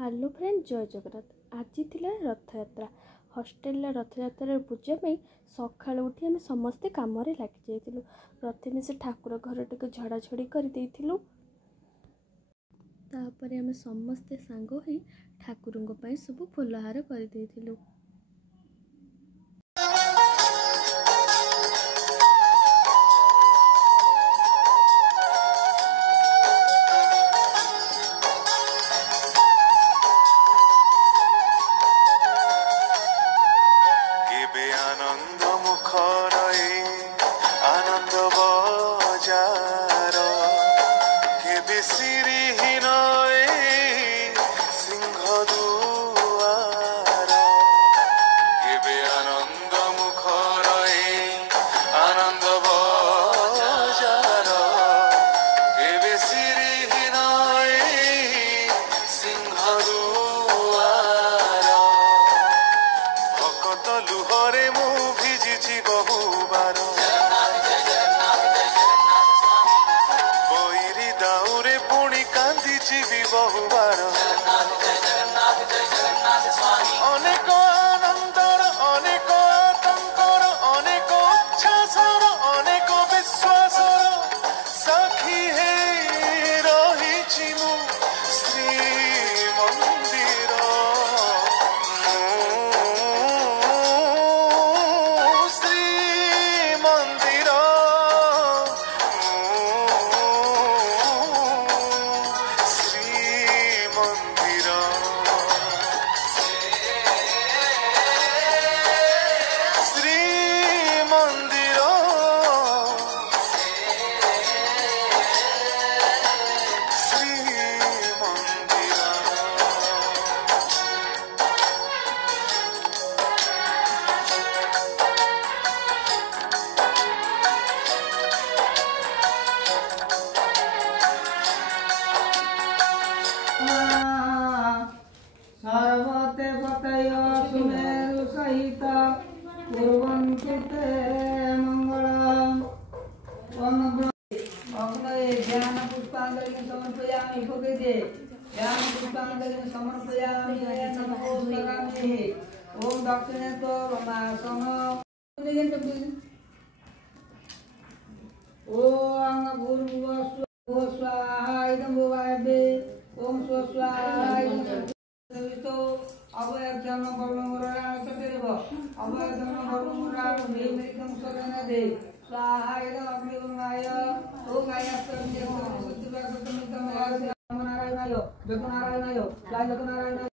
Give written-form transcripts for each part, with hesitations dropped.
Hello friend, जय जगन्नाथ। आज थिला रथयात्रा। हॉस्टेल रथयात्रा पूजा में सकाळ उठी आम समस्ते काम लगी जाइलु। प्रथमे से ठाकुर घर टे झड़ाझड़ी कर आम समस्ते सांग हो ठाकुर सब फुलहार कर। आनंद मुखर आनंद बजार केबे सिरिहीन सिंह दुआर केबे आनंद मुखर आनंद बजार केबे सिरिहीन सिंह दुआर भकत लुहरे मु भिजिछि बहुबार बैरी दाउरे पुणी कांदिछि भी बहुबार अनेक आनंदर अनेक आतंकर अनेक उच्छ्वासर अनेक विश्वासर साक्षी हे रहिछि मु श्री मंदिर सर्वते पतय सुमेरु सहित कुर्वन्तु ते मंगलम्। अग्नये ध्यान पुष्पाञ्जलिं समर्पयामि। भगवते ध्यान पुष्पाञ्जलिं समर्पयामि। नमोस्तकामि। ओम दक्षिणे तो रमासम ओम भूर्भुवः स्वाहा इदं भुवायते ओम स्वस्वाहा अवयर्जन बलमुरा सतेरव अवयर्जन बलमुरा मेमृतं सगनदे स्वाहा इदं अग्निवंगाय ओम गायत्रं शुद्धिवागतमितं नारायणाय जगन्नारायणाय जय जगन्नारायणाय।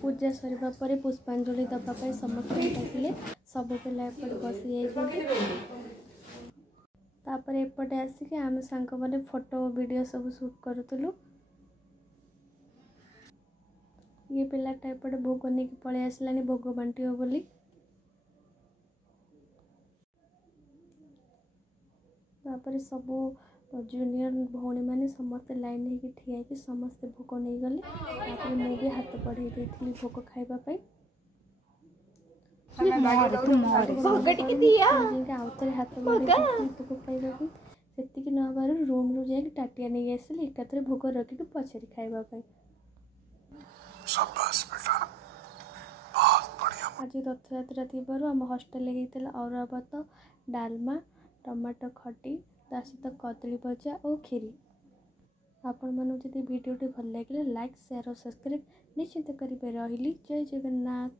पूजा सरिबा परे पुष्पांजलि दबाई समस्त डाकिले सब पिला एपटे बसी जापरे एपटे आसिक आम सांग मैंने फोटो वीडियो सब शूट करूँ। ये पिलाटा एपटे भोग नहीं पलि आसला भोग बांटियो बोली। तापर सब जूनियर भौणी मैंने समस्ते लाइन होगी ठिया कि समस्ते भोग नहीं गले। मुझे भी हाथ बढ़ाई देती भोग खाइबापी आउ थे हाथ भोग पाइबा से नबार रूम रू जा टाटिया नहीं आसली एकाथरे भोग रखिक पछे खाइबापी। आज रथयात्रा थी आम हॉस्टेल होता अरुआ भात डालमा टमाटो खटी ता सहित कदली भजा और खीरी। आपण मानू जदि वीडियो भल लगे लाइक शेयर और सब्सक्राइब निश्चित करें। रही जय जगन्नाथ।